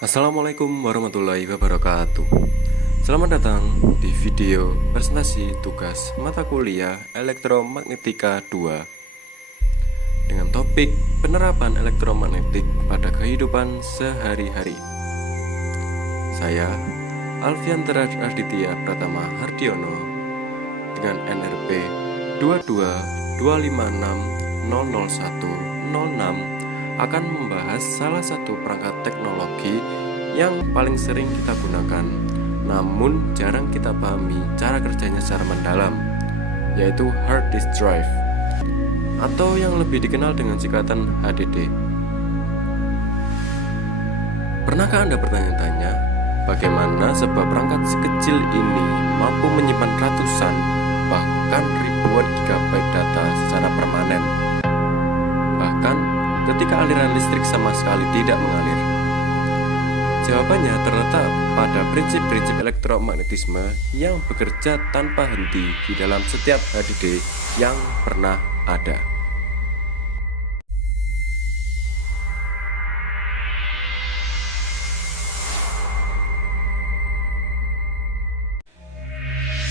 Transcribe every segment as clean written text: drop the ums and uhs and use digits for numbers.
Assalamualaikum warahmatullahi wabarakatuh. Selamat datang di video presentasi tugas mata kuliah Elektromagnetika 2 dengan topik penerapan elektromagnetik pada kehidupan sehari-hari. Saya Alfian Teraj Arditya Pratama Hardiono dengan NRP 22256001006 akan membahas salah satu perangkat teknologi yang paling sering kita gunakan, namun jarang kita pahami cara kerjanya secara mendalam, yaitu hard disk drive, atau yang lebih dikenal dengan singkatan HDD. Pernahkah Anda bertanya-tanya, bagaimana sebuah perangkat sekecil ini mampu menyimpan ratusan, bahkan ribuan gigabyte data secara permanen? Bahkan ketika aliran listrik sama sekali tidak mengalir. Jawabannya terletak pada prinsip-prinsip elektromagnetisme yang bekerja tanpa henti di dalam setiap HDD yang pernah ada.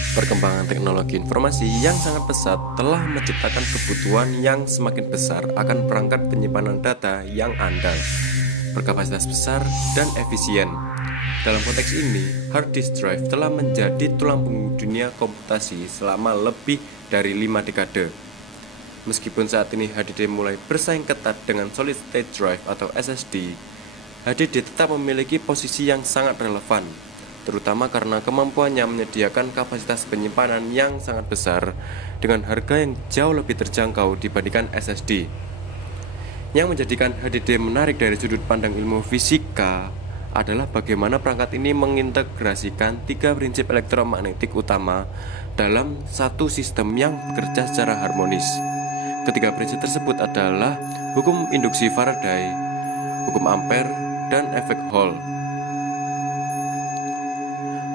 Perkembangan teknologi informasi yang sangat pesat telah menciptakan kebutuhan yang semakin besar akan perangkat penyimpanan data yang andal, berkapasitas besar, dan efisien. Dalam konteks ini, hard disk drive telah menjadi tulang punggung dunia komputasi selama lebih dari 5 dekade. Meskipun saat ini HDD mulai bersaing ketat dengan solid state drive atau SSD, HDD tetap memiliki posisi yang sangat relevan, terutama karena kemampuannya menyediakan kapasitas penyimpanan yang sangat besar dengan harga yang jauh lebih terjangkau dibandingkan SSD. Yang menjadikan HDD menarik dari sudut pandang ilmu fisika adalah bagaimana perangkat ini mengintegrasikan 3 prinsip elektromagnetik utama dalam satu sistem yang bekerja secara harmonis. Ketiga prinsip tersebut adalah hukum induksi Faraday, hukum Ampere, dan efek Hall.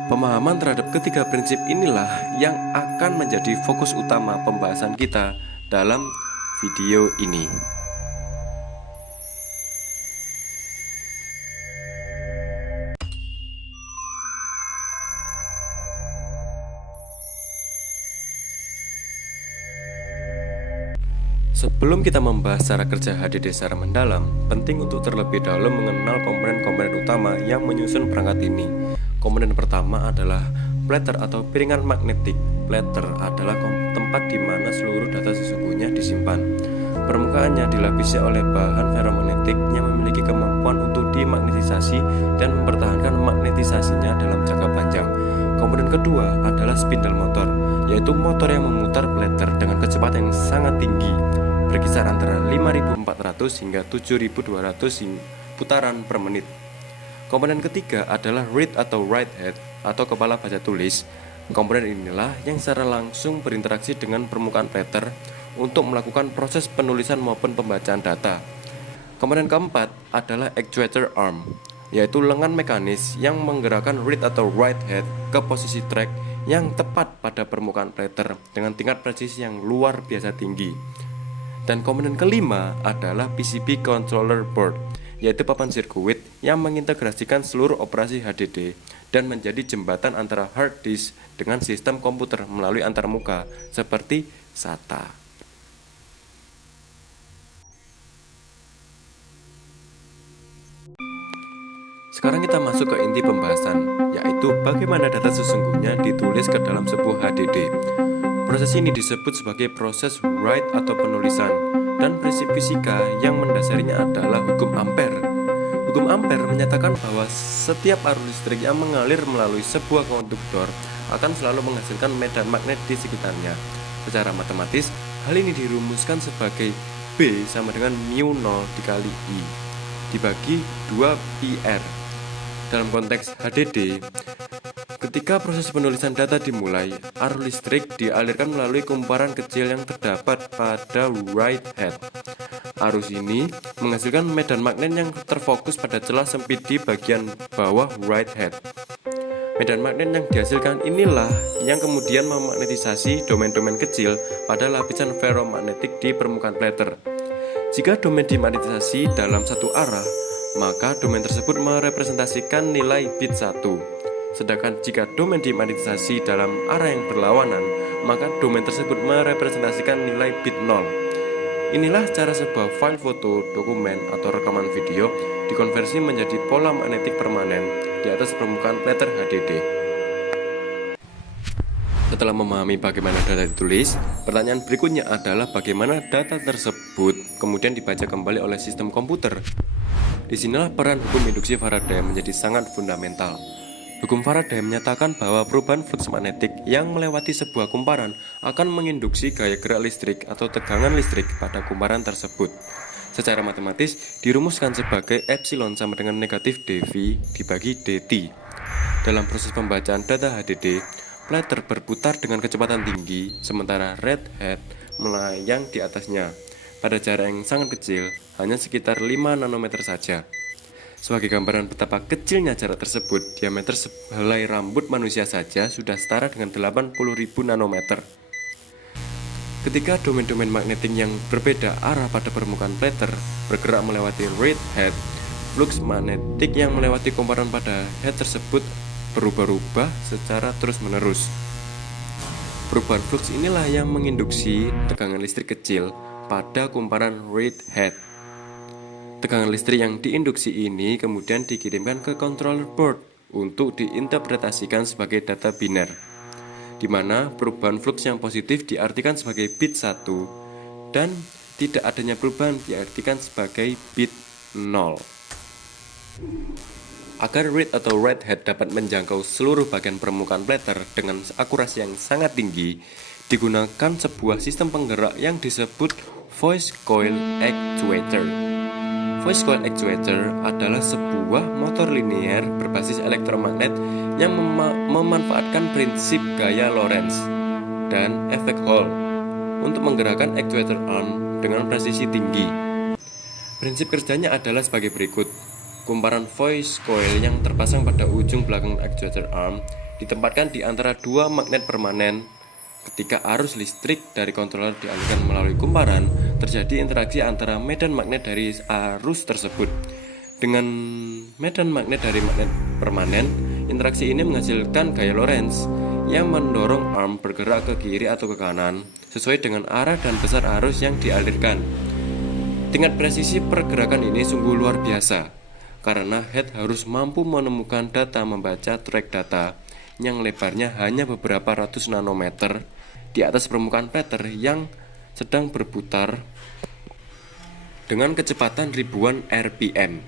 Pemahaman terhadap ketiga prinsip inilah yang akan menjadi fokus utama pembahasan kita dalam video ini. Sebelum kita membahas cara kerja HDD secara mendalam, penting untuk terlebih dahulu mengenal komponen-komponen utama yang menyusun perangkat ini. Komponen pertama adalah platter atau piringan magnetik. Platter adalah tempat di mana seluruh data sesungguhnya disimpan. Permukaannya dilapisi oleh bahan ferromagnetik yang memiliki kemampuan untuk dimagnetisasi dan mempertahankan magnetisasinya dalam jangka panjang. Komponen kedua adalah spindle motor, yaitu motor yang memutar platter dengan kecepatan yang sangat tinggi, berkisar antara 5.400 hingga 7.200 putaran per menit. Komponen ketiga adalah read atau write head atau kepala baca tulis. Komponen inilah yang secara langsung berinteraksi dengan permukaan platter untuk melakukan proses penulisan maupun pembacaan data. Komponen keempat adalah actuator arm, yaitu lengan mekanis yang menggerakkan read atau write head ke posisi track yang tepat pada permukaan platter dengan tingkat presisi yang luar biasa tinggi. Dan komponen kelima adalah PCB controller board, yaitu papan sirkuit yang mengintegrasikan seluruh operasi HDD dan menjadi jembatan antara hard disk dengan sistem komputer melalui antarmuka seperti SATA. Sekarang kita masuk ke inti pembahasan, yaitu bagaimana data sesungguhnya ditulis ke dalam sebuah HDD. Proses ini disebut sebagai proses write atau penulisan, dan prinsip fisika yang mendasarinya adalah hukum Ampere. Hukum Ampere menyatakan bahwa setiap arus listrik yang mengalir melalui sebuah konduktor akan selalu menghasilkan medan magnet di sekitarnya. Secara matematis, hal ini dirumuskan sebagai B sama dengan mu 0 dikali I dibagi 2πr. Dalam konteks HDD, ketika proses penulisan data dimulai, arus listrik dialirkan melalui kumparan kecil yang terdapat pada write head. Arus ini menghasilkan medan magnet yang terfokus pada celah sempit di bagian bawah write head. Medan magnet yang dihasilkan inilah yang kemudian memagnetisasi domain-domain kecil pada lapisan ferromagnetik di permukaan platter. Jika domain dimagnetisasi dalam satu arah, maka domain tersebut merepresentasikan nilai bit 1. Sedangkan jika domain dimagnetisasi dalam arah yang berlawanan, maka domain tersebut merepresentasikan nilai bit 0. Inilah cara sebuah file foto, dokumen, atau rekaman video dikonversi menjadi pola magnetik permanen di atas permukaan platter HDD. Setelah memahami bagaimana data ditulis, pertanyaan berikutnya adalah bagaimana data tersebut kemudian dibaca kembali oleh sistem komputer. Disinilah peran hukum induksi Faraday menjadi sangat fundamental. Hukum Faraday menyatakan bahwa perubahan flux magnetik yang melewati sebuah kumparan akan menginduksi gaya gerak listrik atau tegangan listrik pada kumparan tersebut. Secara matematis dirumuskan sebagai epsilon sama dengan negatif dV dibagi dt. Dalam proses pembacaan data HDD, platter berputar dengan kecepatan tinggi, sementara red head melayang di atasnya pada jarak yang sangat kecil, hanya sekitar 5 nanometer saja. Sebagai gambaran betapa kecilnya jarak tersebut, diameter sehelai rambut manusia saja sudah setara dengan 80.000 nanometer. Ketika domain-domain magnetik yang berbeda arah pada permukaan platter bergerak melewati red head, flux magnetik yang melewati kumparan pada head tersebut berubah-ubah secara terus-menerus. Perubahan flux inilah yang menginduksi tegangan listrik kecil pada kumparan red head. Tegangan listrik yang diinduksi ini kemudian dikirimkan ke controller board untuk diinterpretasikan sebagai data biner, di mana perubahan flux yang positif diartikan sebagai bit 1 dan tidak adanya perubahan diartikan sebagai bit 0. Agar read atau red head dapat menjangkau seluruh bagian permukaan platter dengan akurasi yang sangat tinggi, digunakan sebuah sistem penggerak yang disebut voice coil actuator. Voice coil actuator adalah sebuah motor linear berbasis elektromagnet yang memanfaatkan prinsip gaya Lorentz dan efek Hall untuk menggerakkan actuator arm dengan presisi tinggi. Prinsip kerjanya adalah sebagai berikut. Kumparan voice coil yang terpasang pada ujung belakang actuator arm ditempatkan di antara dua magnet permanen. Ketika arus listrik dari controller dialirkan melalui kumparan, terjadi interaksi antara medan magnet dari arus tersebut dengan medan magnet dari magnet permanen. Interaksi ini menghasilkan gaya Lorentz yang mendorong arm bergerak ke kiri atau ke kanan sesuai dengan arah dan besar arus yang dialirkan. Tingkat presisi pergerakan ini sungguh luar biasa karena head harus mampu menemukan data membaca track data yang lebarnya hanya beberapa ratus nanometer di atas permukaan platter yang sedang berputar dengan kecepatan ribuan RPM.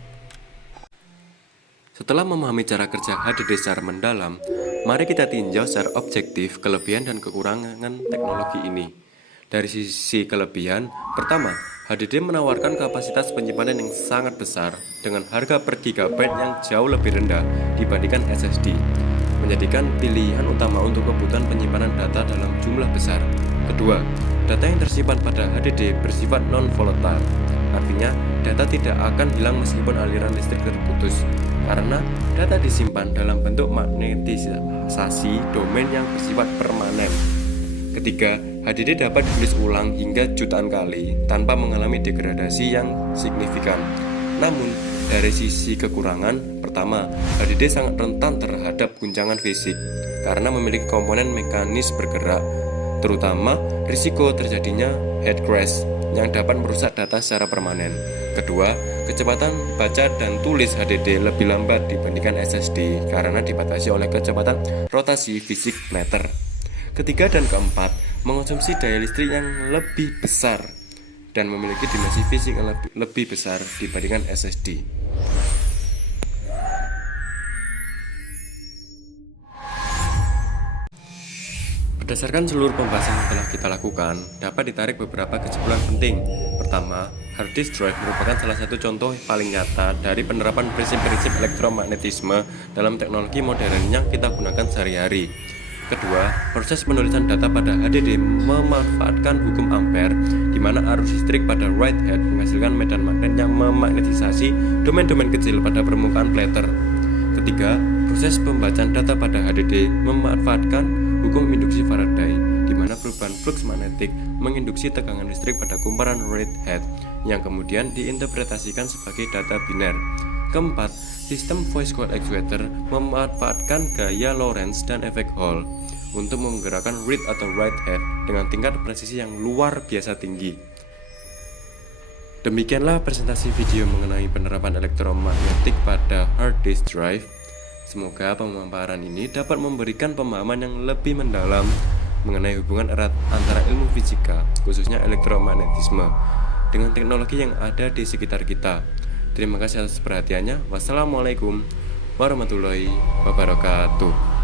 Setelah memahami cara kerja HDD secara mendalam, mari kita tinjau secara objektif kelebihan dan kekurangan teknologi ini. Dari sisi kelebihan, pertama, HDD menawarkan kapasitas penyimpanan yang sangat besar dengan harga per gigabyte yang jauh lebih rendah dibandingkan SSD, menjadikan pilihan utama untuk kebutuhan penyimpanan data dalam jumlah besar. Kedua, data yang tersimpan pada HDD bersifat non-volatile, artinya data tidak akan hilang meskipun aliran listrik terputus, karena data disimpan dalam bentuk magnetisasi domain yang bersifat permanen. Ketiga, HDD dapat ditulis ulang hingga jutaan kali tanpa mengalami degradasi yang signifikan. Namun, dari sisi kekurangan, pertama, HDD sangat rentan terhadap guncangan fisik karena memiliki komponen mekanis bergerak, terutama risiko terjadinya head crash yang dapat merusak data secara permanen. Kedua, kecepatan baca dan tulis HDD lebih lambat dibandingkan SSD karena dibatasi oleh kecepatan rotasi fisik platter. Ketiga dan keempat, mengonsumsi daya listrik yang lebih besar dan memiliki dimensi fisik yang lebih besar dibandingkan SSD. Berdasarkan seluruh pembahasan yang telah kita lakukan, dapat ditarik beberapa kesimpulan penting. Pertama, hard disk drive merupakan salah satu contoh paling nyata dari penerapan prinsip-prinsip elektromagnetisme dalam teknologi modern yang kita gunakan sehari-hari. Kedua, proses penulisan data pada HDD memanfaatkan hukum Ampere, di mana arus listrik pada right head menghasilkan medan magnet yang memagnetisasi domain-domain kecil pada permukaan platter. Ketiga, proses pembacaan data pada HDD memanfaatkan hukum induksi Faraday, di mana perubahan flux magnetik menginduksi tegangan listrik pada kumparan right head yang kemudian diinterpretasikan sebagai data biner. Keempat, sistem voice coil actuator memanfaatkan gaya Lorentz dan efek Hall untuk menggerakkan read atau write head dengan tingkat presisi yang luar biasa tinggi. Demikianlah presentasi video mengenai penerapan elektromagnetik pada hard disk drive. Semoga pemaparan ini dapat memberikan pemahaman yang lebih mendalam mengenai hubungan erat antara ilmu fisika, khususnya elektromagnetisme, dengan teknologi yang ada di sekitar kita. Terima kasih atas perhatiannya. Wassalamualaikum warahmatullahi wabarakatuh.